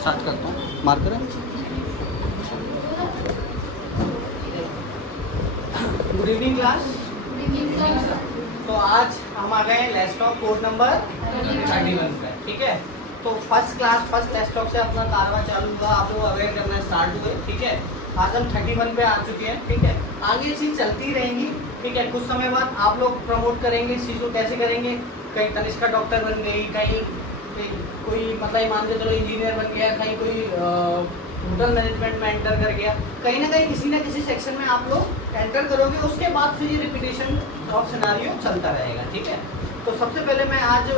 Start करता हूँ। Marker है। Good evening class. तो आज हम आ गए लैपटॉप कोड नंबर 31 पे, ठीक है। तो फर्स्ट क्लास फर्स्ट लैपटॉप से अपना कारवा चालू हुआ, आपको अवेयर करना स्टार्ट हुए, ठीक है। आज हम 31 पे आ चुके हैं, ठीक है। आगे चीज़ चलती रहेंगी, ठीक है। कुछ समय बाद आप लोग प्रमोट करेंगे इस चीज़ को, कैसे करेंगे। कहीं तनिष्का डॉक्टर बन गई, कहीं कोई मतलब मान के चलो इंजीनियर बन गया, कहीं कोई होटल मैनेजमेंट में एंटर कर गया, कहीं ना किसी सेक्शन में आप लोग एंटर करोगे। उसके बाद फिर ये रिपीटेशन ऑफ सिनारियो चलता रहेगा, ठीक है। तो सबसे पहले मैं आज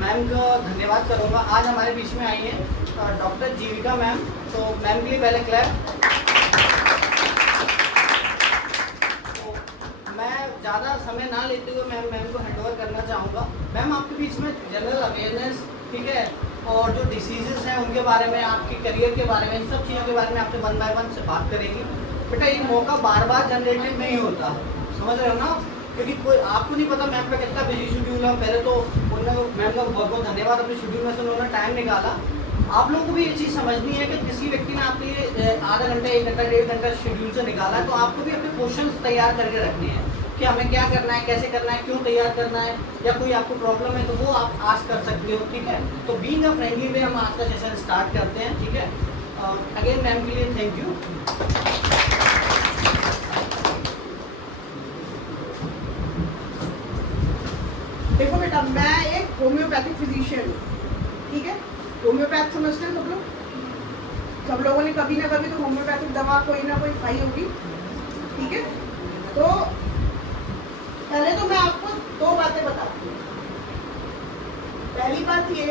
मैम का धन्यवाद करूंगा। आज हमारे बीच में आई हैं डॉक्टर जीविका मैम। तो मैम के लिए पहले क्लैप। तो मैं ज़्यादा समय ना लेते हुए मैम को हैंड ओवर करना चाहूँगा। मैम आपके बीच में जनरल अवेयरनेस, ठीक है, और जो डिसीजेस हैं उनके बारे में, आपके करियर के बारे में, इन सब चीज़ों के बारे में आपसे वन बाय वन से बात करेंगी। बेटा ये मौका बार बार जनरेटेड नहीं होता, समझ रहे हो ना। क्योंकि कोई आपको नहीं पता मैम का कितना बिजी शेड्यूल है। पहले तो उन्होंने मैम का बहुत बहुत धन्यवाद, अपने शेड्यूल में से उन्होंने टाइम निकाला। आप लोगों को भी ये चीज़ समझनी है कि किसी व्यक्ति ने आपके लिए आधा घंटा, 1 घंटा, 1.5 घंटा शेड्यूल से निकाला है, तो आपको भी अपने क्वेश्चन तैयार करके रखने हैं कि हमें क्या करना है, कैसे करना है, क्यों तैयार करना है, या कोई आपको प्रॉब्लम है तो वो आप आस्क कर सकते हो, ठीक है। तो बीइंग अ फ्रेंडली वे हम आज का सेशन स्टार्ट करते हैं, ठीक है। अगेन मैम के लिए थैंक यू। देखो बेटा, मैं एक होम्योपैथिक फिजिशियन हूँ, ठीक है। होम्योपैथ समझते हैं सब लोग। सब लोगों ने कभी ना कभी तो होम्योपैथिक दवा कोई ना कोई खाई होगी, ठीक है। तो पहले तो मैं आपको 2 बातें बताती हूँ। पहली बात ये,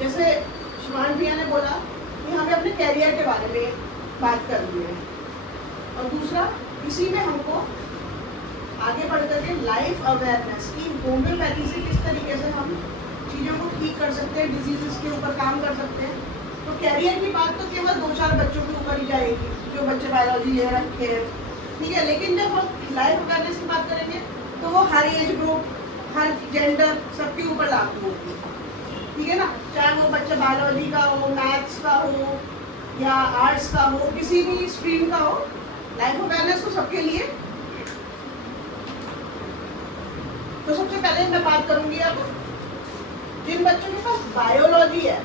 जैसे शिवान भैया ने बोला कि हमें अपने कैरियर के बारे में बात करनी है, और दूसरा इसी में हमको आगे बढ़ करके लाइफ अवेयरनेस की होम्योपैथी से किस तरीके से हम चीज़ों को ठीक कर सकते हैं, डिजीजेस के ऊपर काम कर सकते हैं। तो कैरियर की बात तो केवल 2-4 बच्चों के ऊपर ही जाएगी जो बच्चे बायोलॉजी ले रखे हैं, ठीक है। लेकिन जब हम लाइफ अवेयरनेस की बात करेंगे तो वो हर एज ग्रुप, हर जेंडर, सबके ऊपर लागू होगी, ठीक है ना। चाहे वो बच्चा बायोलॉजी का हो, मैथ्स का हो, या आर्ट्स का हो, किसी भी स्ट्रीम का हो, लाइफ अवेयरनेस तो सबके लिए। तो सबसे पहले मैं बात करूंगी अब जिन बच्चों के पास बायोलॉजी है,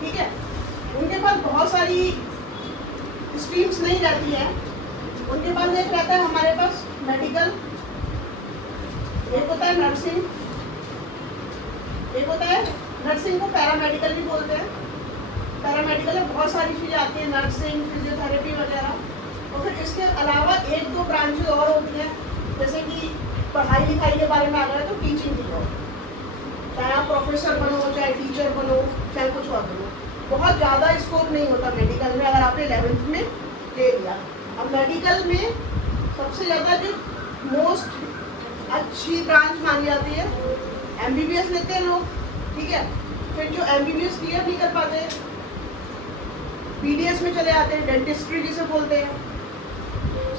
ठीक है, उनके पास बहुत सारी स्ट्रीम्स नहीं रहती हैं। उनके पास एक रहता है, हमारे पास मेडिकल, एक होता है नर्सिंग, एक होता है नर्सिंग को पैरामेडिकल भी बोलते हैं। पैरामेडिकल में बहुत सारी चीज़ें आती हैं, नर्सिंग, फिजियोथेरेपी वगैरह। और फिर इसके अलावा 1-2 ब्रांचेज और होती हैं, जैसे कि पढ़ाई लिखाई के बारे में आ गया तो टीचिंग की जॉब, चाहे आप प्रोफेसर बनो, चाहे टीचर बनो, चाहे कुछ और बनो। बहुत ज़्यादा स्कोप नहीं होता मेडिकल में, अगर आपने 11th में ले लिया। अब मेडिकल में सबसे ज़्यादा जो मोस्ट अच्छी ब्रांच मानी जाती है, MBBS लेते हैं लोग, ठीक है। फिर जो MBBS क्लियर नहीं कर पाते, PDS में चले आते हैं, डेंटिस्ट्री जिसे बोलते हैं,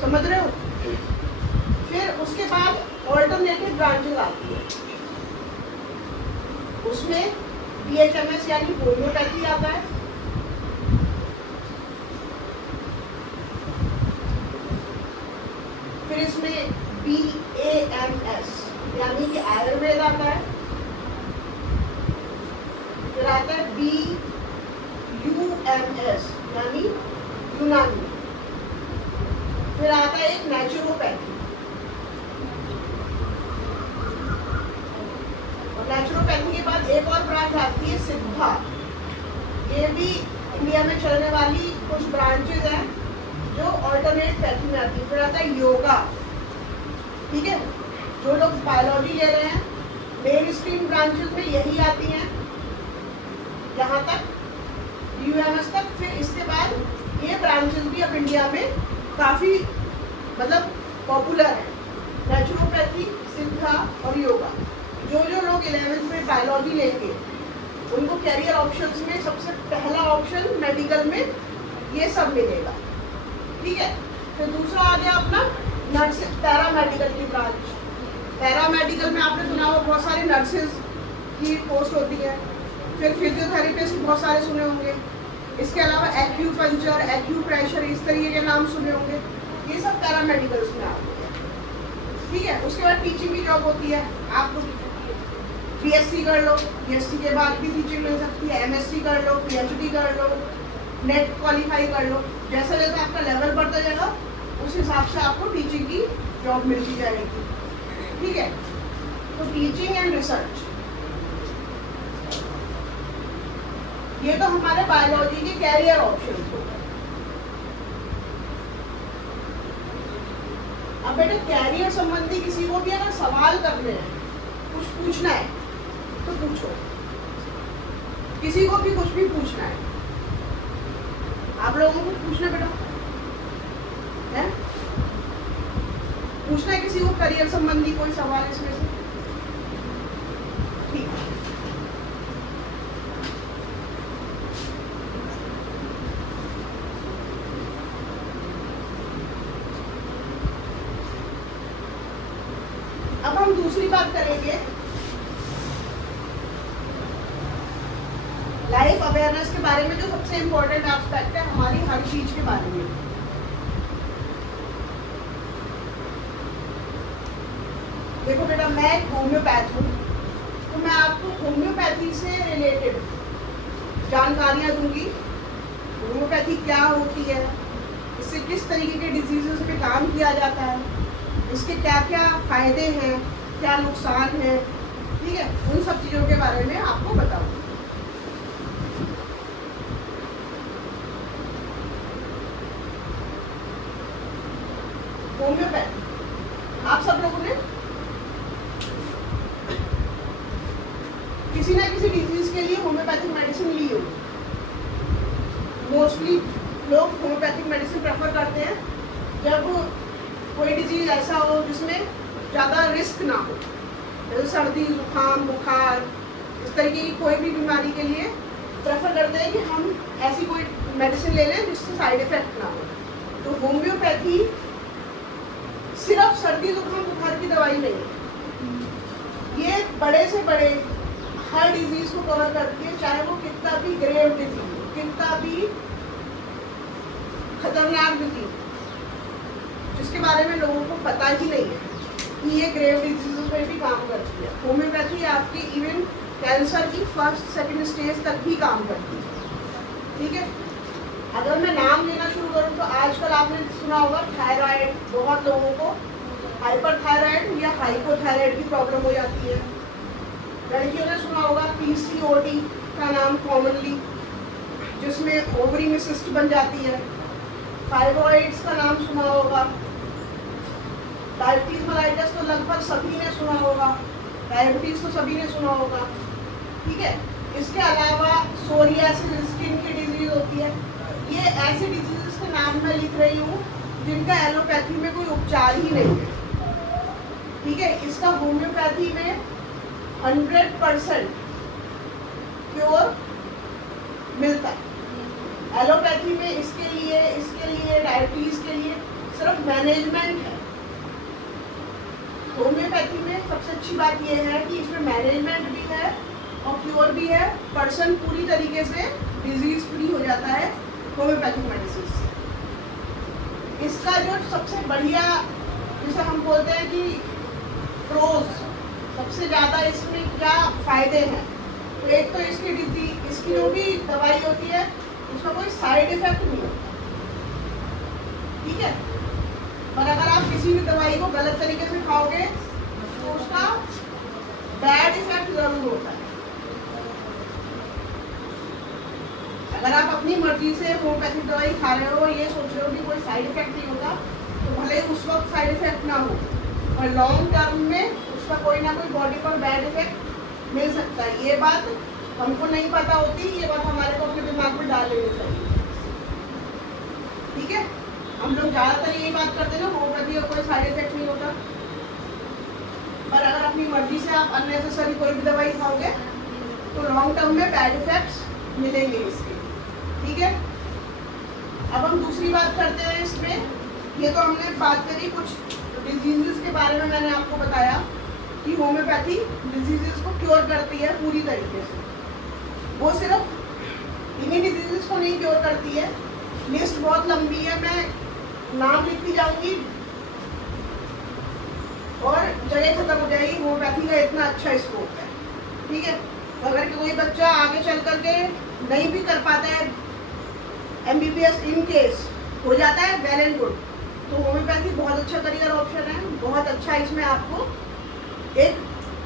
समझ रहे हो। फिर उसके बाद ऑल्टरनेटिव ब्रांचेस आती है, उसमें BHMS यानी होम्योपैथी आता है, फिर इसमें BAMS यानी कि आयुर्वेद आता है, फिर आता है BUMS यानी यूनानी, फिर आता है एक नेचुरोपैथी। नेचुरोपैथी के बाद एक और ब्रांच आती है सिद्धा। ये भी इंडिया में चलने वाली कुछ ब्रांचेज हैं जो ऑल्टरनेट पैथी में आती है। फिर आता है योगा, ठीक है। जो लोग बायोलॉजी ले रहे हैं, मेन स्ट्रीम ब्रांचेज में यही आती हैं, यहाँ तक UMS तक। फिर इसके बाद ये ब्रांचेज भी अब इंडिया में काफ़ी मतलब पॉपुलर है, नेचुरोपैथी, सिद्धा और योगा। जो लोग 11th में बायोलॉजी लेंगे उनको कैरियर ऑप्शंस में सबसे पहला ऑप्शन मेडिकल में ये सब मिलेगा, ठीक है। फिर दूसरा आ गया अपना नर्सिंग, पैरामेडिकल की ब्रांच। पैरामेडिकल में आपने सुना हो बहुत सारी नर्सेज की पोस्ट होती है, फिर फिजियोथेरेपिस्ट बहुत सारे सुने होंगे। इसके अलावा एक्यूपंक्चर, एक्यूप्रेशर, इस तरीके के नाम सुने होंगे। ये सब पैरामेडिकल्स में आते हैं, ठीक है। उसके बाद टीचिंग की जॉब होती है। आप बीएससी कर लो, बीएससी के बाद भी टीचिंग मिल सकती है, एमएससी कर लो, पीएचडी कर लो, नेट क्वालिफाई कर लो। जैसे जैसे आपका लेवल बढ़ता जाएगा उस हिसाब से आपको टीचिंग की जॉब मिलती जाएगी, ठीक है। तो टीचिंग एंड रिसर्च, ये तो हमारे बायोलॉजी के कैरियर ऑप्शन हो। अब बेटा कैरियर संबंधी किसी को भी अगर सवाल करने हैं, कुछ पूछना है तो पूछो, किसी को भी कुछ भी पूछना है। आप लोगों को पूछना बेटा है, पूछना है किसी को करियर संबंधी कोई सवाल इसमें से? ठीक है। अब हम दूसरी बात करेंगे लाइफ अवेयरनेस के बारे में, जो सबसे इम्पोर्टेंट एस्पेक्ट है हमारी हर चीज के बारे में। देखो बेटा, मैं एक होम्योपैथ हूँ, तो मैं आपको होम्योपैथी से रिलेटेड जानकारियाँ दूंगी। होम्योपैथी क्या होती है, इससे किस तरीके के डिजीजेस पे काम किया जाता है, इसके क्या क्या फायदे हैं, क्या नुकसान है, ठीक है। उन सब चीज़ों के बारे में आपको बताऊंगी। होम्योपैथी, आप सब लोगों ने किसी ना किसी डिजीज के लिए होम्योपैथिक मेडिसिन ली होगी। मोस्टली लोग होम्योपैथिक मेडिसिन प्रेफर करते हैं जब कोई डिजीज ऐसा हो जिसमें ज़्यादा रिस्क ना हो, जैसे सर्दी, जुकाम, बुखार, इस तरीके की कोई भी बीमारी के लिए प्रेफर करते हैं कि हम ऐसी कोई मेडिसिन ले लें जिससे साइड इफेक्ट ना हो। तो होम्योपैथी सिर्फ सर्दी, जुकाम, बुखार की दवाई नहीं है, ये बड़े से बड़े हर डिजीज को कवर करती है, चाहे वो कितना भी ग्रेव डिजीज हो, कितना भी खतरनाक डिजीज जिसके बारे में लोगों को पता ही नहीं है कि ये ग्रेव डिजीज में भी काम करती है। होम्योपैथी आपकी इवन कैंसर की फर्स्ट सेकंड स्टेज तक भी काम करती है, ठीक है। अगर मैं नाम लेना शुरू करूँ तो आजकल आपने सुना होगा थायराइड, बहुत लोगों को हाइपर थायराइड या हाइपोथायराइड की प्रॉब्लम हो जाती है। लड़कियों ने सुना होगा पीसीओडी का नाम कॉमनली, जिसमें ओवरी में सिस्ट बन जाती है। फाइब्रॉइड्स का नाम सुना होगा। डायबिटीज मेलाइटस तो लगभग सभी ने सुना होगा, डायबिटीज तो सभी ने सुना होगा, ठीक है। इसके अलावा सोरियासिस स्किन की डिजीज होती है। ये ऐसी डिजीज के नाम मैं लिख रही हूँ जिनका एलोपैथी में कोई उपचार ही नहीं है, ठीक है। इसका होम्योपैथी में 100% क्योर मिलता है। एलोपैथी में इसके लिए डायबिटीज के लिए सिर्फ मैनेजमेंट है। होम्योपैथी में सबसे अच्छी बात यह है कि इसमें मैनेजमेंट भी है और क्योर भी है। पर्सन पूरी तरीके से डिजीज फ्री हो जाता है होम्योपैथिक मेडिसिन से। इसका जो सबसे बढ़िया, जिसे हम बोलते हैं कि प्रोज, सबसे ज़्यादा इसमें क्या फ़ायदे हैं, तो एक तो इसकी जो भी दवाई होती है उसका कोई साइड इफेक्ट नहीं होता, ठीक है। पर अगर आप किसी भी दवाई को गलत तरीके से खाओगे तो उसका बैड इफेक्ट जरूर होता है। अगर आप अपनी मर्जी से होम्योपैथिक दवाई खा रहे हो, ये सोच रहे हो कि कोई साइड इफेक्ट नहीं होगा, तो भले उस वक्त साइड इफेक्ट ना हो और लॉन्ग टर्म में उसका कोई ना कोई बॉडी पर बैड इफेक्ट मिल सकता है। ये बात हमको नहीं पता होती, ये बात हमारे को अपने दिमाग में डाल लेनी चाहिए, ठीक है। हम लोग ज़्यादातर यही बात करते हैं ना, होम्योपैथी का कोई साइड इफेक्ट नहीं होता। पर अगर अपनी मर्जी से आप अननेसेसरी कोई भी दवाई खाओगे तो लॉन्ग टर्म में बैड इफेक्ट्स मिलेंगे इसके, ठीक है। अब हम दूसरी बात करते हैं इसमें। ये तो हमने बात करी कुछ डिजीजेस के बारे में, मैंने आपको बताया कि होम्योपैथी डिजीजेस को क्योर करती है पूरी तरीके से। वो सिर्फ इन्हीं डिजीजेस को नहीं क्योर करती है। लिस्ट बहुत लंबी है, मैं नाम लिखती जाऊंगी और जगह खत्म हो जाएगी। होम्योपैथी का इतना अच्छा स्कोप है, ठीक है। तो अगर कोई बच्चा आगे चल करके नहीं भी कर पाता है MBBS, इन केस हो जाता है, वेल एंड गुड, तो होम्योपैथी बहुत अच्छा करियर ऑप्शन है। बहुत अच्छा इसमें आपको एक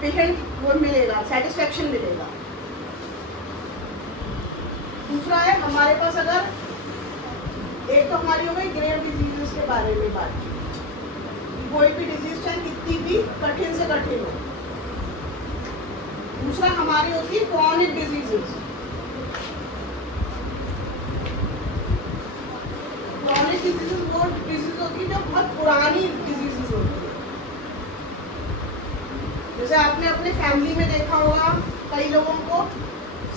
पेशेंट वो मिलेगा, सेटिस्फेक्शन मिलेगा। दूसरा है हमारे पास, अगर एक तो हमारी हो गई ग्रेव डिजीजेस के बारे में बात की, कोई भी डिजीज चाहे कितनी भी कठिन से कठिन हो। दूसरा हमारी होती है क्रॉनिक डिजीजेस। क्रॉनिक डिजीजेस वो डिजीज होती है जो बहुत पुरानी डिजीजेस होती है। जैसे आपने अपने फैमिली में देखा होगा, कई लोगों को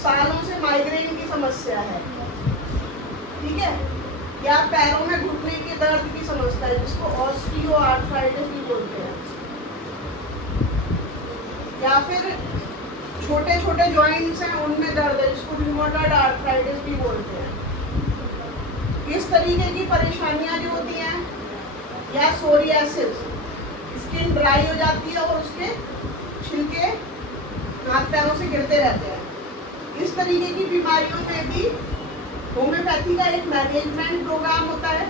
सालों से माइग्रेन की समस्या है, ठीक है, या पैरों में घुटने के दर्द की समस्या है, जिसको ऑस्टियोआर्थराइटिस भी बोलते हैं, या फिर छोटे छोटे जॉइंट्स हैं उनमें दर्द है, जिसको रूमेटॉइड आर्थराइटिस भी बोलते हैं। इस तरीके की परेशानियां जो होती हैं, या सोरियासिस, स्किन ड्राई हो जाती है और उसके छिलके हाथ पैरों से गिरते रहते हैं। इस तरीके की बीमारियों में भी होम्योपैथी का एक मैनेजमेंट प्रोग्राम होता है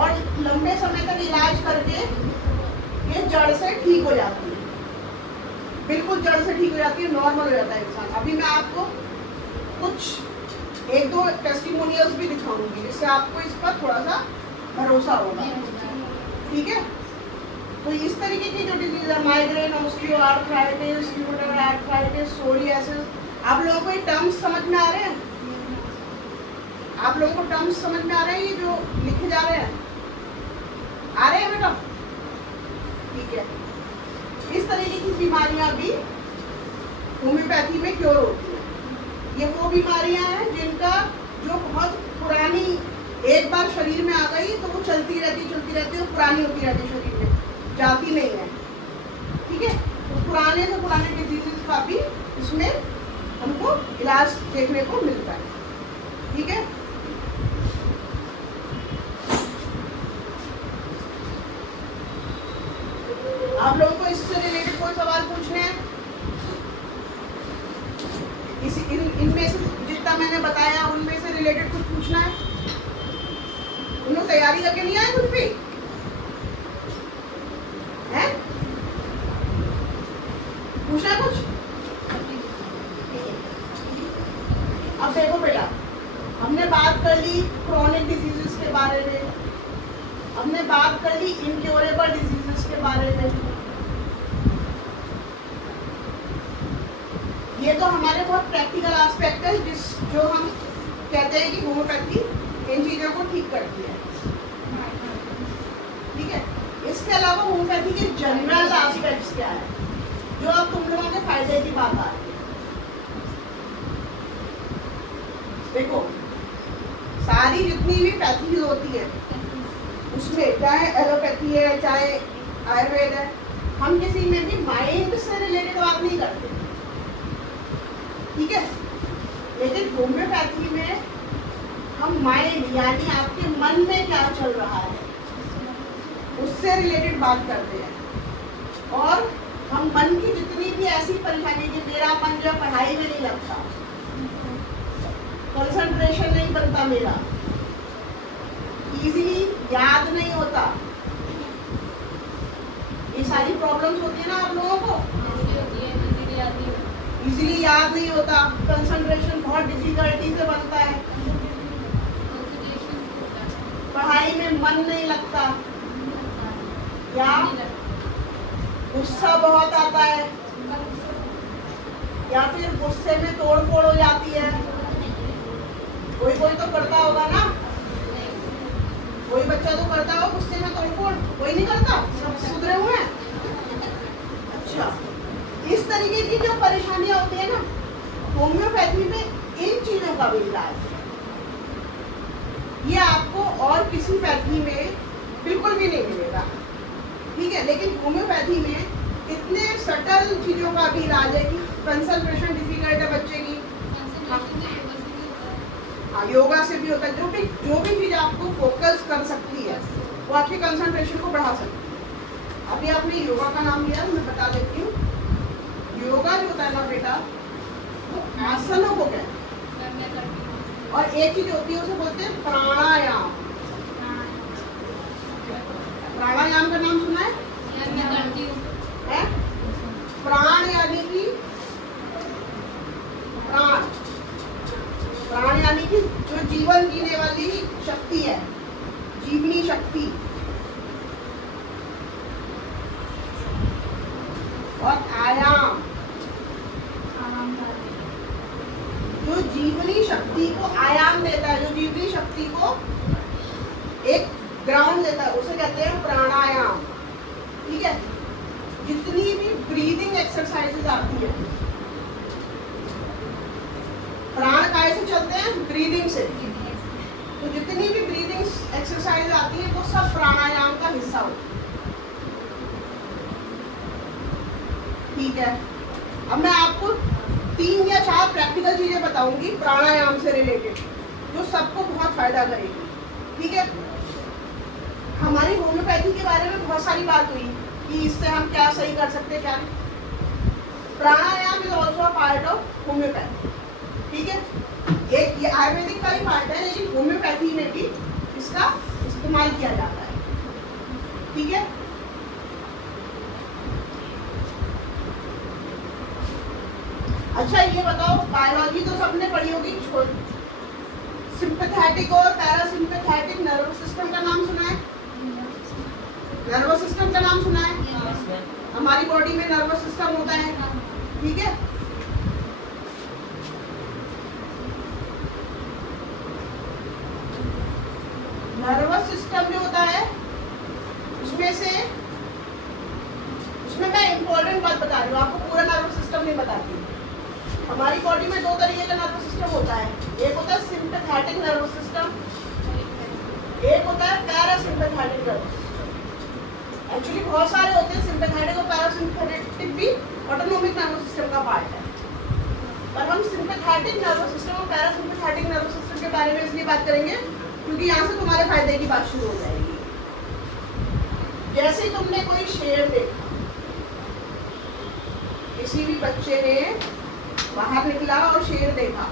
और लंबे समय तक इलाज करके ये जड़ से ठीक हो जाती है, बिल्कुल जड़ से ठीक हो जाती है, नॉर्मल हो जाता है इंसान। अभी मैं आपको कुछ एक दो टेस्टिमोनियल्स भी दिखाऊंगी, जिससे आपको इस पर थोड़ा सा भरोसा होगा, ठीक है। तो इस तरीके की जो डिजीज है, migraine, osteoarthritis, rheumatoid arthritis, psoriasis, आप लोगों को ये टर्म्स समझ में आ रहे हैं? आप लोगों को टर्म्स समझ में आ रहे हैं, ये जो लिखे जा रहे हैं आ रहे हैं बेटा? ठीक है। इस तरीके की बीमारियां भी होम्योपैथी में क्योर होती हैं। ये वो बीमारियां हैं जिनका जो बहुत पुरानी, एक बार शरीर में आ गई तो वो चलती रहती है, पुरानी होती रहती है, शरीर में जाती नहीं है, ठीक है। तो पुराने से पुराने डिजीजेस का भी इसमें हमको इलाज देखने को मिलता है, ठीक है। आप लोगों को इससे रिलेटेड कोई सवाल पूछने हैं? इनमें से जितना मैंने बताया उनमें से रिलेटेड कुछ पूछना है? उन लोग तैयारी करके नहीं आए कुछ भी है? पूछना कुछ? अब देखो बेटा, हमने बात कर ली क्रॉनिक डिजीजेस के बारे में, हमने बात कर ली इनक्योरेबल डिजीजेस के बारे में। ये तो हमारे बहुत प्रैक्टिकल एस्पेक्ट है, जो हम कहते हैं कि होम्योपैथी इन चीज़ों को ठीक करती है, ठीक है। इसके अलावा होम्योपैथी के जनरल एस्पेक्ट्स क्या है, जो अब तुम लोगों के फायदे की बात आ रही है। देखो, सारी जितनी भी पैथीज होती है उसमें, चाहे एलोपैथी है चाहे आयुर्वेद है, हम किसी में भी माइंड से रिलेटेड बात नहीं करते, ठीक है। लेकिन होम्योपैथी में हम माइंड, यानी आपके मन में क्या चल रहा है, उससे रिलेटेड बात करते हैं। और हम मन की जितनी भी ऐसी परेशानी, कि मेरा मन जो पढ़ाई में नहीं लगता, कंसंट्रेशन नहीं बनता मेरा, इजीली याद नहीं होता, ये सारी प्रॉब्लम्स होती है ना आप लोगों को, इजीली याद नहीं होता, कंसंट्रेशन बहुत डिफिकल्टी से बनता है, पढ़ाई में मन नहीं लगता, या गुस्सा बहुत आता है, या फिर गुस्से में तोड़ फोड़ हो जाती है। कोई कोई तो करता होगा ना, कोई बच्चा तो करता होगा गुस्से में तोड़ फोड़, कोई नहीं करता, सब सुधरे हुए हैं। अच्छा, इस तरीके की जो परेशानियां होती है ना, होम्योपैथी में इन चीजों का भी इलाज है। ये आपको और किसी पैथी में बिल्कुल भी नहीं मिलेगा, ठीक है। लेकिन होम्योपैथी में इतने सटल चीजों का भी इलाज है कि कंसंट्रेशन डिफिकल्ट है बच्चे की, हाँ योगा से भी होता है। जो भी चीज़ आपको फोकस कर सकती है वो आपके कंसंट्रेशन को बढ़ा सकती है। अभी आपने योगा का नाम लिया, मैं बता देती हूँ। योगा जो होता है ना बेटा, वो आसनों को कहते हैं, और एक चीज होती है उसे बोलते हैं प्राणायाम। प्राणायाम का नाम सुना है? है? प्राण यानी कि प्राण, प्राण यानी कि जो जीवन जीने वाली शक्ति है, जीवनी शक्ति। और आयाम जो जीवनी शक्ति को आयाम देता है, जो जीवनी शक्ति को एक ग्राउंड देता है, उसे कहते हैं प्राणायाम। ठीक है, जितनी भी ब्रीदिंग एक्सरसाइजेज आती है, प्राण काय से चलते हैं? ब्रीदिंग से। तो जितनी भी ब्रीदिंग एक्सरसाइज आती है वो सब प्राणायाम का हिस्सा होती है। ठीक है, अब मैं आपको 3 या 4 प्रैक्टिकल चीजें बताऊंगी प्राणायाम से रिलेटेड, जो सबको बहुत फायदा करेगी। ठीक है, हमारी होम्योपैथी के बारे में बहुत सारी बात हुई कि इससे हम क्या सही कर सकते हैं, क्या नहीं। Pranayama is also a part of homeopathy. ठीक है, एक ये आयुर्वेदिक का ही पार्ट है, लेकिन होम्योपैथी में भी इसका इस्तेमाल किया जाता है। ठीक है, अच्छा ये बताओ, बायोलॉजी तो सबने पढ़ी होगी, सिंपैथेटिक और पैरासिम्पैथेटिक नर्वस सिस्टम का नाम सुना है? नर्वस सिस्टम का नाम सुना है? हमारी बॉडी में नर्वस सिस्टम होता है। ठीक है, नर्वस सिस्टम जो होता है उसमें मैं इम्पोर्टेंट बात बता रही हूँ, आपको पूरा नर्वस सिस्टम नहीं बताती। हमारी बॉडी में 2 तरीके का नर्वस सिस्टम होता है, एक होता है सिंपैथेटिक नर्वस सिस्टम, एक होता है पैरासिम्पैथेटिक नर्वस सिस्टम। एक्चुअली बहुत सारे होते हैं, सिंपैथेटिक और पैरासिम्पैथेटिक भी ऑटोनोमिक नर्वस सिस्टम का पार्ट है, पर हम सिंपैथेटिक नर्वस सिस्टम और पैरासिम्पैथेटिक नर्वस सिस्टम के बारे में इसलिए बात करेंगे क्योंकि यहाँ से तुम्हारे फायदे की बात शुरू हो जाएगी। जैसे तुमने कोई शेर देखा, किसी भी बच्चे ने बाहर निकला और शेर देखा,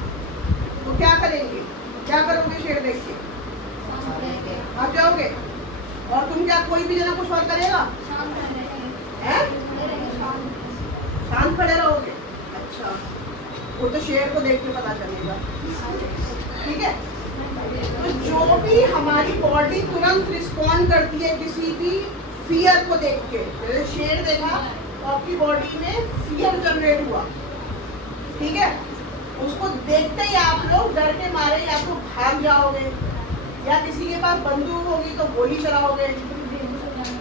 तो क्या करेंगे? क्या करोगे शेर देख के? भाग जाओगे। और तुम क्या कोई भी जना कुछ और करेगा? शांत खड़े रहोगे। अच्छा, वो तो शेर को देख के पता चलेगा। ठीक है, तो जो भी हमारी बॉडी तुरंत रिस्पॉन्ड करती है किसी भी फियर को देख के, जैसे शेर देखा तो आपकी बॉडी में फियर जनरेट हुआ। ठीक है, उसको देखते ही आप लोग डर के मारे या तो भाग जाओगे, या किसी के पास बंदूक होगी तो गोली चलाओगे,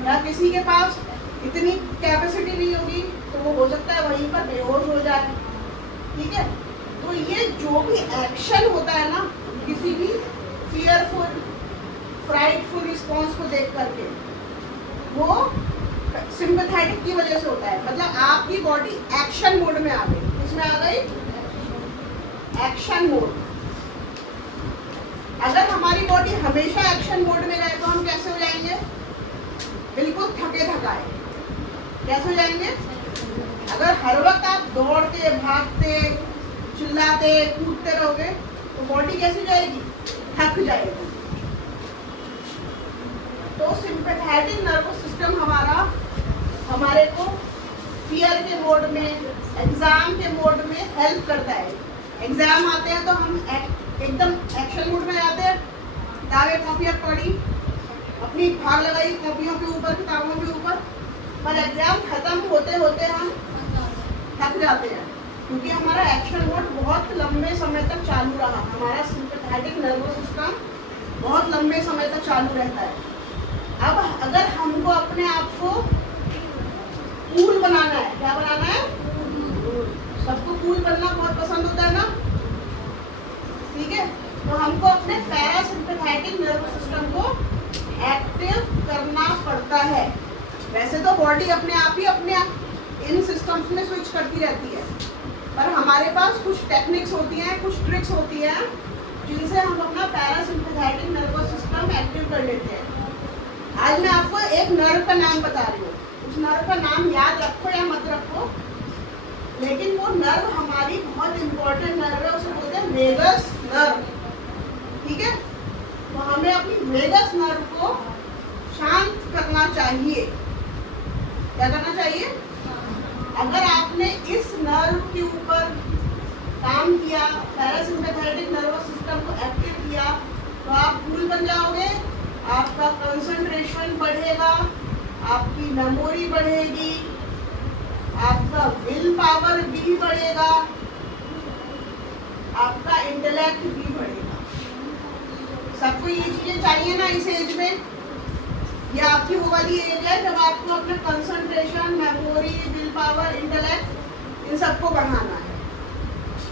या किसी के पास इतनी कैपेसिटी नहीं होगी तो वो हो सकता है वहीं पर बेहोश हो जाए। ठीक है, तो ये जो भी एक्शन होता है ना किसी भी फियरफुल फ्राइटफुल रिस्पॉन्स को देख करके, वो सिंपैथेटिक की वजह से होता है। मतलब आपकी बॉडी एक्शन मोड में आ गई। इसमें आ गई एक्शन मोड। अगर हमारी बॉडी हमेशा एक्शन मोड में रहे तो हम कैसे हो जाएंगे? बिल्कुल थके थकाए। कैसे हो जाएंगे? अगर हर वक्त आप दौड़ते भागते चिल्लाते कूदते रहोगे तो बॉडी कैसी जाएगी? थक जाएगी। तो सिंपैथेटिक नर्वस सिस्टम हमारे को फियर के मोड में, एग्जाम के मोड में हेल्प करता है। एग्जाम आते हैं तो हम एकदम एक्शन मोड में जाते हैं, किताबें कॉपियाँ पढ़ी, अपनी भाग लगाई कॉपियों के ऊपर, किताबों के ऊपर, पर एग्जाम खत्म होते होते हम थक जाते हैं क्योंकि हमारा एक्शन मोड बहुत लंबे समय तक चालू रहा। हमारा सिंपैथेटिक नर्वस सिस्टम बहुत लंबे समय तक चालू रहता है। अब अगर हमको अपने आप को कूल बनाना है, क्या बनाना है? सबको कूल बनना बहुत पसंद होता है ना? ठीक है, तो हमको अपने पैरासिम्पैथेटिक नर्वस सिस्टम को एक्टिव करना पड़ता है। वैसे तो बॉडी अपने आप ही अपने इन सिस्टम्स में स्विच करती रहती है, पर हमारे पास कुछ टेक्निक्स होती हैं, कुछ ट्रिक्स होती हैं जिनसे हम अपना पैरासिम्पैथेटिक नर्वस सिस्टम एक्टिव कर लेते हैं। आज मैं आपको एक नर्व का नाम बता रही हूँ, उस नर्व का नाम याद रखो या मत रखो, लेकिन वो नर्व हमारी बहुत इंपॉर्टेंट नर्व है, उसे बोलते हैं वेगस नर्व। ठीक है, तो हमें अपनी वेगस नर्व को शांत करना चाहिए। क्या करना चाहिए? अगर आपने इस नर्व के ऊपर काम किया, पैरासिम्पैथेटिक नर्वस सिस्टम को एक्टिव किया, तो आप कूल बन जाओगे, आपका कंसंट्रेशन बढ़ेगा, आपकी मेमोरी बढ़ेगी, आपका विल पावर भी बढ़ेगा, आपका इंटेलेक्ट भी बढ़ेगा। सबको ये चीजें चाहिए ना इस एज में? ये आपकी वो वाली एज है जब आपको अपना concentration, memory, will power, intellect इन सबको बढ़ाना है।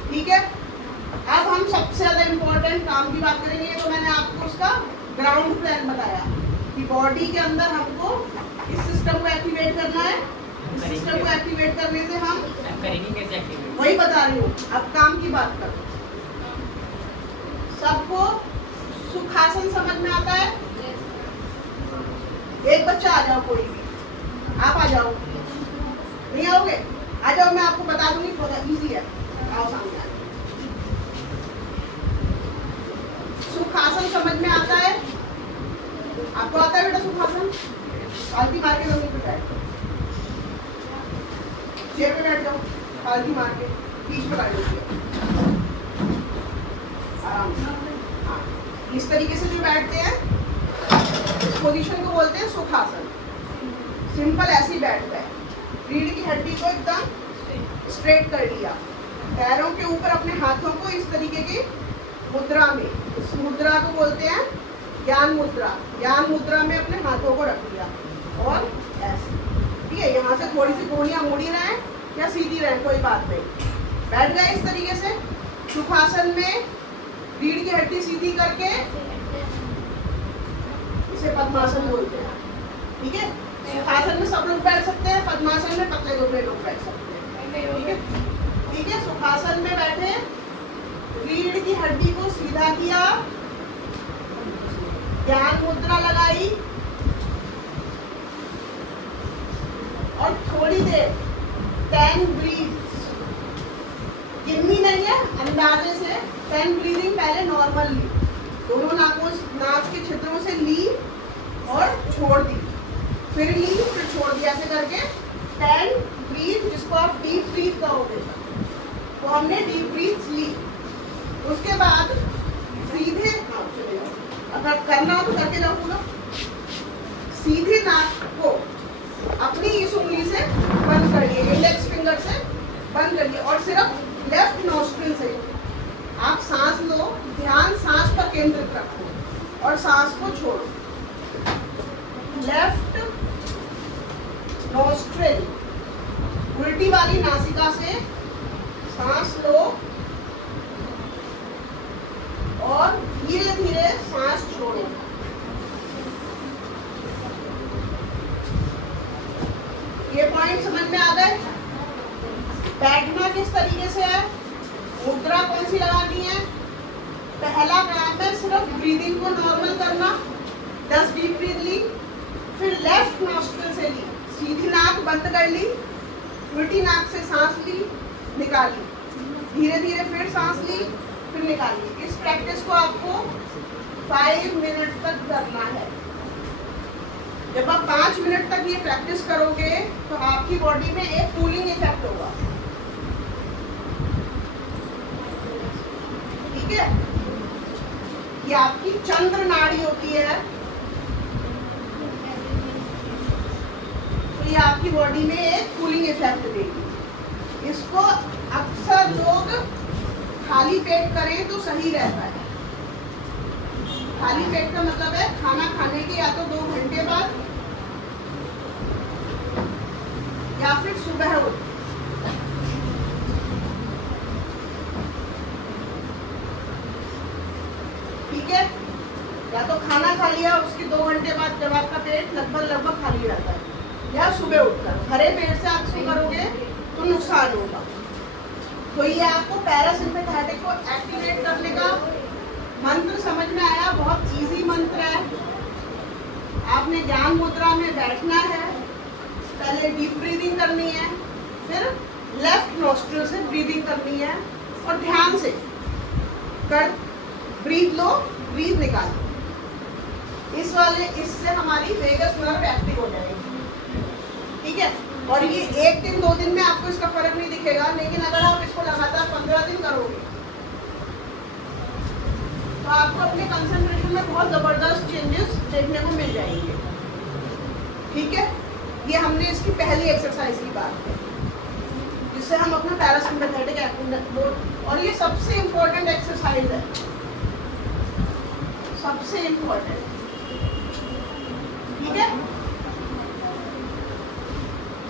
ठीक है, अब हम सबसे ज्यादा इम्पोर्टेंट काम की बात करेंगे। तो मैंने आपको उसका ग्राउंड प्लान बताया कि बॉडी के अंदर हमको इस सिस्टम को एक्टिवेट करना है। इस सिस्टम को एक्टिवेट करने से हम वही बता रही हूँ। अब काम की बात करो। सबको सुखासन समझ में आता है? एक बच्चा आ जाओ, कोई भी आप आ जाओ। नहीं आओगे? आ जाओ, मैं आपको बता दूंगी, बहुत इजी है। आओ सामने। सुखासन समझ में आता है? आपको आता है बेटा सुखासन? पालती मार के जमीन पे बैठ, चेयर पे बैठ जाओ, पालती मार के बीच में बैठ जाओ आराम से। हाँ, इस तरीके से जो बैठते हैं इस पोजीशन को बोलते हैं सुखासन। सिंपल ऐसे ही बैठ गए, रीढ़ की हड्डी को एकदम स्ट्रेट कर लिया, पैरों के ऊपर अपने हाथों को इस तरीके की मुद्रा में, इस मुद्रा को बोलते हैं ज्ञान मुद्रा। ज्ञान मुद्रा में अपने हाथों को रख दिया और ऐसे। ठीक है, यहाँ से थोड़ी सी गोलियां मुड़ी रहे या सीधी रहे, कोई बात नहीं। बैठ गए इस तरीके से। सुखासन में रीढ़ की हड्डी सीधी करके इसे पद्मासन बोलते हैं। ठीक है, सुखासन में सब लोग बैठ सकते हैं, पद्मासन में पतले दुबले लोग बैठ सकते हैं। ठीक है, ठीक है। सुखासन में बैठे, रीढ़ की हड्डी को सीधा किया, ज्ञान मुद्रा लगाई और थोड़ी देर 10 ब्रीथ्स, गिननी नहीं है, अंदाजे से 10 ब्रीदिंग पहले नॉर्मल ली, दोनों नाक के छिद्रों से ली और छोड़ दी, फिर ली, फिर छोड़ दी, ऐसे करके 10 ब्रीथ, जिसको आप डीप ब्रीथ कहोगे। तो हमने डीप ब्रीथ ली। उसके बाद सीधे, अगर करना हो तो करके जाओ पूरा, सीधे नाक को अपनी इस उंगली से बंद करिए, इंडेक्स फिंगर से बंद करिए और सिर्फ लेफ्ट नोस्ट्रिल से आप सांस लो। ध्यान सांस पर केंद्रित रखो और सांस को छोड़ो। लेफ्ट नोस्ट्रिल, उल्टी वाली नासिका से सांस लो और धीरे धीरे सांस छोड़ो। ये पॉइंट समझ में आ गए? बैठना किस तरीके से है, मुद्रा कौन सी लगानी है। पहला काम है सिर्फ ब्रीदिंग को नॉर्मल करना। 10 डीप ब्रीथ ली, फिर लेफ्ट नॉस्ट्रिल से ली, सीधी नाक बंद कर ली, उल्टी नाक से सांस ली, निकाली, धीरे धीरे फिर सांस ली, फिर निकाली। इस प्रैक्टिस को आपको 5 मिनट तक करना है। जब आप 5 मिनट तक ये प्रैक्टिस करोगे तो आपकी बॉडी में एक कूलिंग इफेक्ट होगा। ठीक है, ये आपकी चंद्र नाड़ी होती है, तो ये आपकी बॉडी में एक कूलिंग इफेक्ट देगी। इसको अक्सर लोग खाली पेट करें तो सही रहता है। खाली पेट का मतलब है खाना खाने के या तो 2 घंटे बाद या फिर सुबह उठ। ठीक है, या तो खाना खा लिया उसके 2 घंटे बाद जब आपका पेट लगभग खाली रहता है, या सुबह उठकर। भरे पेट से आप शुरू करोगे तो नुकसान होगा। तो ये आपको पैरासिम्पैथेटिक को एक्टिवेट करने का मंत्र समझ में आया। बहुत इजी मंत्र है। आपने ज्ञान मुद्रा में बैठना है, पहले डीप ब्रीदिंग करनी है, फिर लेफ्ट नोस्ट्रिल से ब्रीदिंग करनी है और ध्यान से कर ब्रीथ लो, ब्रीथ निकालो। इससे हमारी वेगस नर्व एक्टिव हो जाएगी, ठीक है। और ये 1 दिन 2 दिन में आपको इसका फर्क नहीं दिखेगा, लेकिन अगर आप इसको लगातार 15 दिन करोगे तो आपको अपने कंसंट्रेशन में बहुत ज़बरदस्त चेंजेस देखने को मिल जाएंगे, ठीक है। ये हमने इसकी पहली एक्सरसाइज की बात की, जिससे हम अपना पैरासिम्पैथेटिक एक्टिव, और ये सबसे इम्पोर्टेंट एक्सरसाइज है, सबसे इम्पोर्टेंट, ठीक है।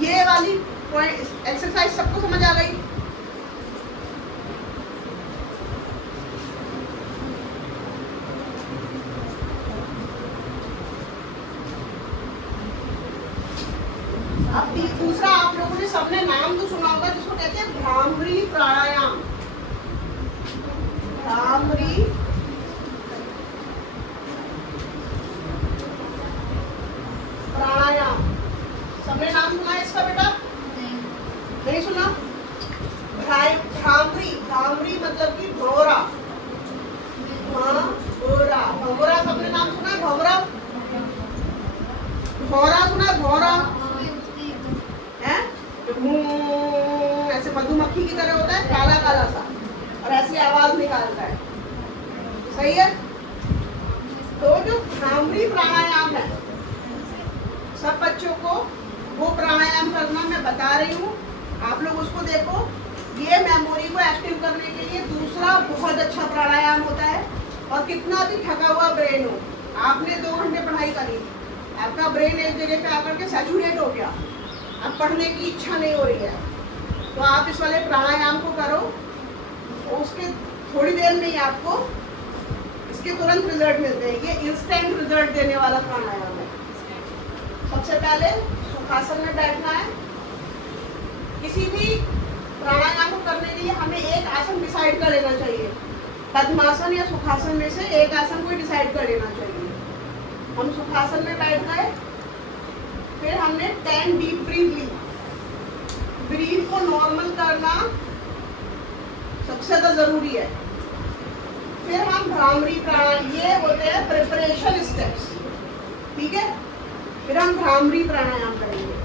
ये वाली एक्सरसाइज सबको समझ आ गई? अब दूसरा आप लोगों ने सबने नाम तो सुना होगा, जिसको कहते हैं भ्रामरी प्राणायाम। भ्रामरी प्राणायाम, सबने नाम सुना है इसका बेटा? नहीं सुना? भ्रामरी, भ्रामरी मतलब कि भंवरा, भंवरा, भंवरा सबने नाम सुना है? भंवरा, भंवरा सुना है? भंवरा है, ऐसे मधुमक्खी की तरह होता है, काला काला सा, और ऐसी आवाज निकालता है, सही है। तो जो भ्रामरी प्राणायाम है, सब बच्चों को वो प्राणायाम करना मैं बता रही हूँ, आप लोग उसको देखो। ये मेमोरी को एक्टिव करने के लिए दूसरा बहुत अच्छा प्राणायाम होता है। और कितना भी थका हुआ ब्रेन हो, आपने 2 घंटे पढ़ाई करी, आपका ब्रेन एक जगह पे आकर के सैचुरेट हो गया, अब पढ़ने की इच्छा नहीं हो रही है, तो आप इस वाले प्राणायाम को करो, तो उसके थोड़ी देर में ही आपको इसके तुरंत रिजल्ट मिलते हैं। ये इंस्टेंट रिजल्ट देने वाला प्राणायाम है। सबसे पहले सुखासन में बैठना है। किसी भी प्राणायाम को करने के लिए हमें एक आसन डिसाइड कर लेना चाहिए, पद्मासन या सुखासन में से एक आसन को डिसाइड कर लेना चाहिए। हम सुखासन में बैठ गए, फिर हमने 10 डीप ब्रीथ ली। ब्रीथ को नॉर्मल करना सबसे ज़्यादा जरूरी है। फिर हम भ्रामरी प्राणायाम, ये होते हैं प्रिपरेशन स्टेप्स, ठीक है। फिर हम भ्रामरी प्राणायाम करेंगे।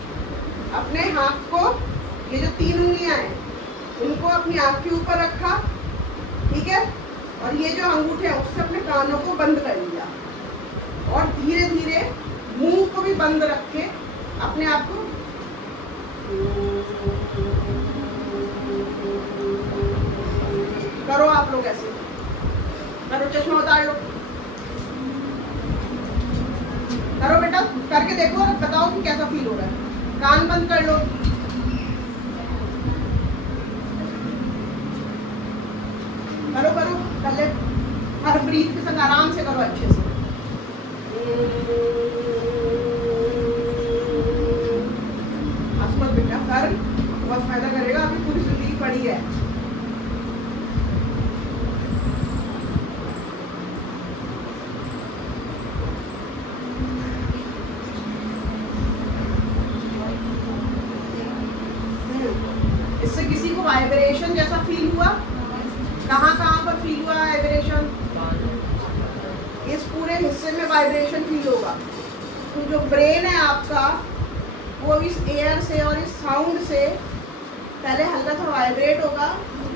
अपने हाथ को, ये जो 3 उंगलियां हैं, उनको अपनी आँख के ऊपर रखा, ठीक है, और ये जो अंगूठे हैं उससे अपने कानों को बंद कर लिया, और धीरे धीरे मुंह को भी बंद रख के अपने आप को करो। आप लोग ऐसे करो, चश्मा उतार लो, करो बेटा, करके देखो और बताओ कि कैसा फील हो रहा है। कान बंद कर लो, करो करो, पहले हर ब्रीथ के साथ आराम से करो, अच्छे से। मत बेटा, कर, बहुत फायदा करेगा, अभी पूरी जिंदगी पड़ी है। इससे किसी को वाइब्रेशन जैसा फील हुआ? कहाँ कहाँ पर फील हुआ वाइब्रेशन? इस पूरे हिस्से में वाइब्रेशन फील होगा। तो जो ब्रेन है आपका, वो इस एयर से और इस साउंड से पहले हल्का सा वाइब्रेट होगा।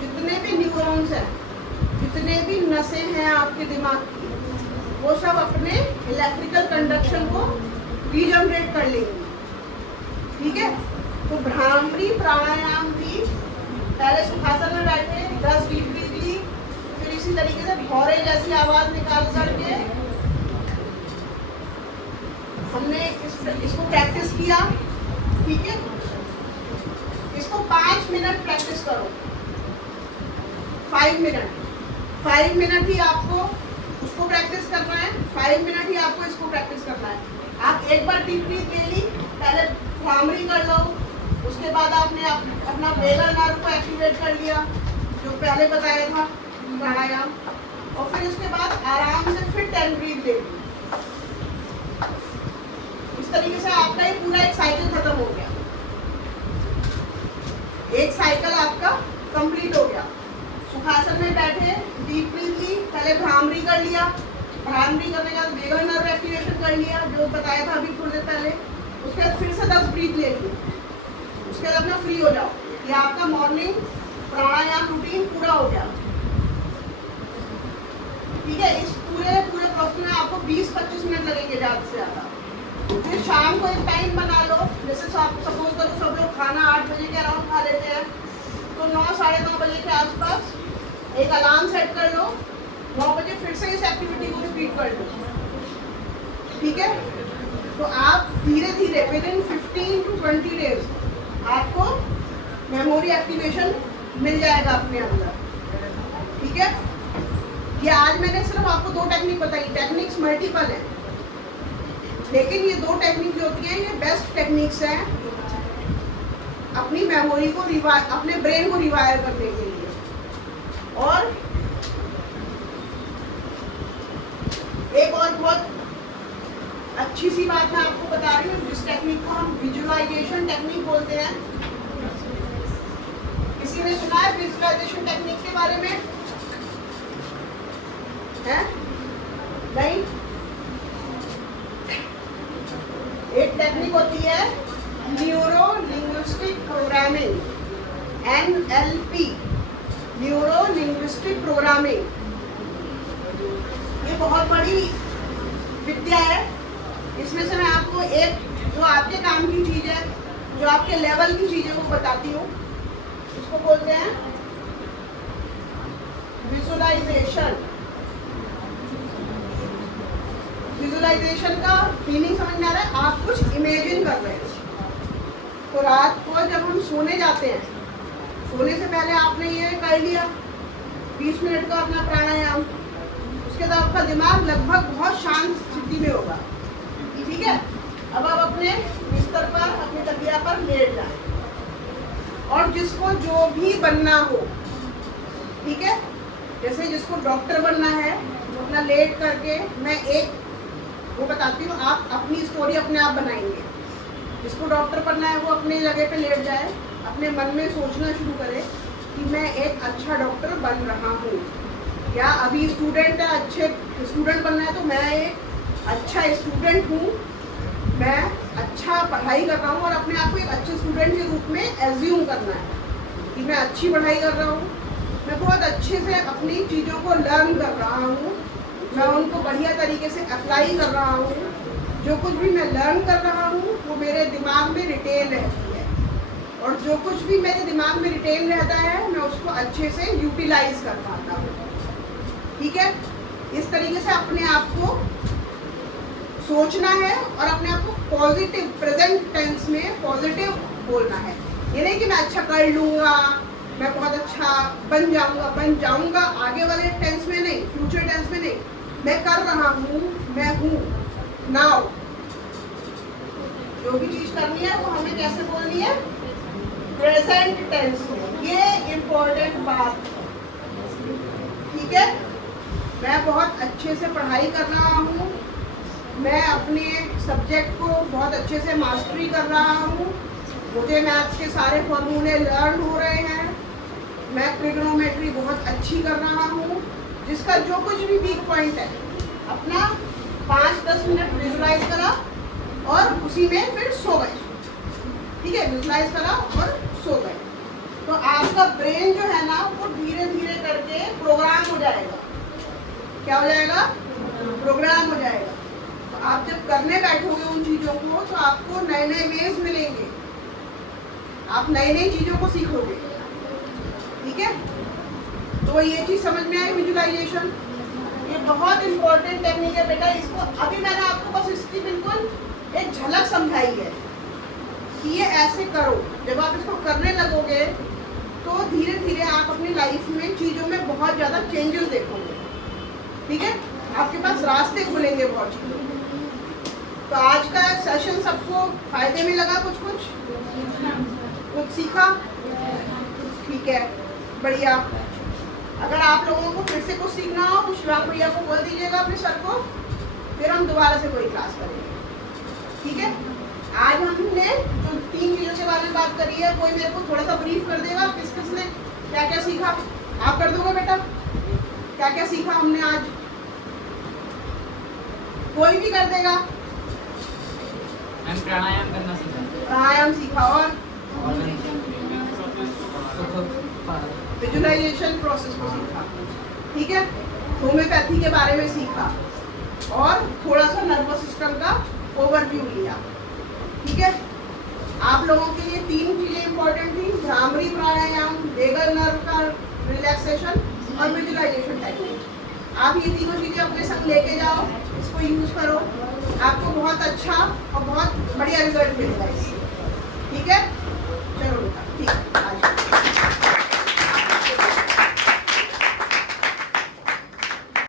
जितने भी न्यूरॉन्स हैं, जितने भी नसें हैं आपके दिमाग की, वो सब अपने इलेक्ट्रिकल कंडक्शन को रीजनरेट कर लेंगे, ठीक है। तो भ्रामरी प्राणायाम भी पहले सुखासन में बैठे 10 डीप ब्रीथ ली, फिर इसी तरीके से भौरे जैसी आवाज निकाल करके हमने इसको प्रैक्टिस किया, ठीक है। इसको 5 मिनट प्रैक्टिस करो, 5 मिनट ही आपको उसको प्रैक्टिस करना है, 5 मिनट ही आपको इसको प्रैक्टिस करना है। आप एक बार डीप ब्रीथ ले ली, पहले भ्रामरी कर लो, उसके बाद आपने अपना वेगस नर्व को एक्टिवेट कर लिया, पहले बताया था प्राणायाम, और फिर उसके बाद आराम से फिर 10 ब्रीथ लेंगे। इस तरीके से आपका ये पूरा एक साइकिल खत्म हो गया, एक साइकिल आपका कंप्लीट हो गया। सुखासन में बैठे, डीप ब्रीथ ली, पहले भ्रामरी कर लिया, भ्रामरी करने के बाद वेगस नर्व एक्टिवेशन कर लिया जो बताया था अभी थोड़ी देर पहले। उसके बाद फिर से 10 ब्रीथ ले ली, उसके बाद अपना फ्री हो जाओ। ये आपका मॉर्निंग प्राणायाम रूटीन पूरा हो गया। ठीक है, इस पूरे प्रोसेस में आपको 20-25 मिनट लगेंगे ज़्यादा से ज़्यादा। फिर शाम को एक टाइम बना लो, जैसे सपोज करो सब लोग खाना 8 बजे के अराउंड खा लेते हैं, तो 9-9:30 बजे के आसपास एक अलार्म सेट कर लो, 9 बजे फिर से इस एक्टिविटी को रिपीट कर लो। ठीक है, तो आप धीरे धीरे विद इन 15 to 20 डेज आपको मेमोरी एक्टिवेशन मिल जाएगा अपने अंदर। ठीक है, ये आज मैंने सिर्फ आपको 2 टेक्निक बताई, टेक्निक्स मल्टीपल हैं, लेकिन ये 2 टेक्निक जो होती हैं ये बेस्ट टेक्निक्स हैं अपनी मेमोरी को अपने ब्रेन को रिवायर करने के लिए। और एक और बहुत अच्छी सी बात मैं आपको बता रही हूँ, जिस टेक्निक को हम विजुअलाइजेशन टेक्निक बोलते हैं। किसी ने सुना है विजुअलाइजेशन टेक्निक के बारे में? है? नहीं? एक टेक्निक होती है neuro linguistic programming, NLP, neuro linguistic programming. ये बहुत बड़ी विद्या है। इसमें से मैं आपको एक जो आपके काम की चीज़ है, जो आपके लेवल की चीज़ है वो बताती हूँ। उसको बोलते हैं विजुअलाइजेशन। विजुअलाइजेशन का मीनिंग समझ में आ रहा है? आप कुछ इमेजिन कर रहे हैं। तो रात को जब हम सोने जाते हैं, सोने से पहले आपने ये कर लिया 20 मिनट का अपना प्राणायाम, उसके बाद आपका दिमाग लगभग बहुत शांत स्थिति में होगा। ठीक है, अब आप अपने बिस्तर पर, अपनी तकिया पर लेट जाएं, और जिसको जो भी बनना हो, ठीक है, जैसे जिसको डॉक्टर बनना है वो अपना लेट करके, मैं एक वो बताती हूँ, आप अपनी स्टोरी अपने आप बनाएंगे। जिसको डॉक्टर बनना है वो अपनी जगह पे लेट जाए, अपने मन में सोचना शुरू करे कि मैं एक अच्छा डॉक्टर बन रहा हूँ, या अभी स्टूडेंट है, अच्छे स्टूडेंट बनना है तो मैं एक अच्छा स्टूडेंट हूँ, मैं अच्छा पढ़ाई कर रहा हूँ, और अपने आप को एक अच्छे स्टूडेंट के रूप में एज्यूम करना है कि मैं अच्छी पढ़ाई कर रहा हूँ, मैं बहुत अच्छे से अपनी चीज़ों को लर्न कर रहा हूँ, मैं उनको बढ़िया तरीके से अप्लाई कर रहा हूँ, जो कुछ भी मैं लर्न कर रहा हूँ वो मेरे दिमाग में रिटेन रहती है, और जो कुछ भी मेरे दिमाग में रिटेन रहता है मैं उसको अच्छे से यूटिलाइज कर पाता हूँ। ठीक है, इस तरीके से अपने आप को सोचना है और अपने आप को पॉजिटिव, प्रेजेंट टेंस में पॉजिटिव बोलना है। ये नहीं कि मैं अच्छा कर लूँगा, मैं बहुत अच्छा बन जाऊँगा आगे वाले टेंस में नहीं, फ्यूचर टेंस में नहीं, मैं कर रहा हूँ, मैं हूँ, नाउ। जो भी चीज़ करनी है वो हमें कैसे बोलनी है? प्रेजेंट टेंस में। ये इम्पोर्टेंट बात है। ठीक है, मैं बहुत अच्छे से पढ़ाई कर रहा हूँ, मैं अपने सब्जेक्ट को बहुत अच्छे से मास्टरी कर रहा हूँ, मुझे मैथ्स के सारे फॉर्मूले लर्न हो रहे हैं, मैं ट्रिग्नोमेट्री बहुत अच्छी कर रहा हूँ। जिसका जो कुछ भी वीक पॉइंट है अपना 5-10 मिनट विजुलाइज करा और उसी में फिर सो गए। ठीक है, विजुलाइज करा और सो गए, तो आपका ब्रेन जो है ना वो धीरे धीरे करके प्रोग्राम हो जाएगा। क्या हो जाएगा? प्रोग्राम हो जाएगा। तो आप जब करने बैठोगे उन चीज़ों को तो आपको नए नए वेज मिलेंगे, आप नई नई चीज़ों को सीखोगे। ठीक है, तो ये चीज़ समझ में आई विजुअलाइजेशन। ये बहुत इंपॉर्टेंट टेक्निक है बेटा। इसको अभी मैंने आपको बस इसकी बिल्कुल एक झलक समझाई है कि ये ऐसे करो। जब आप इसको करने लगोगे तो धीरे धीरे आप अपनी लाइफ में चीज़ों में बहुत ज़्यादा चेंजेस देखोगे। ठीक है, आपके पास रास्ते खुलेंगे बहुत चीज़ों में। तो आज का सेशन सबको फायदे में लगा? कुछ सीखा? ठीक है, बढ़िया। अगर आप लोगों को फिर से कुछ सीखना हो तो शिवांग भैया को बोल दीजिएगा अपने सर को, फिर हम दोबारा से कोई क्लास करेंगे, ठीक है। आज हमने जो 3 चीज़ों के बारे में बात करी है, कोई मेरे को थोड़ा सा ब्रीफ कर देगा किस किस ने क्या क्या सीखा? आप कर दोगे बेटा? क्या क्या सीखा हमने आज? कोई भी कर देगा? मैम प्राणायाम करना सीखा। प्राणायाम सीखा और विजुअलाइजेशन प्रोसेस को सीखा, ठीक है। होम्योपैथी के बारे में सीखा और थोड़ा सा नर्वस सिस्टम का ओवरव्यू लिया, ठीक है। आप लोगों के लिए 3 चीजें इंपॉर्टेंट थी, भ्रामरी प्राणायाम, वेगल नर्व का रिलैक्सेशन और विजुअलाइजेशन टेक्निक। आप ये तीनों चीजें अपने संग लेके जाओ, इसको यूज करो, आपको बहुत अच्छा और बहुत बढ़िया रिजल्ट मिलेगा इससे, ठीक है। चलो बेटा, ठीक है।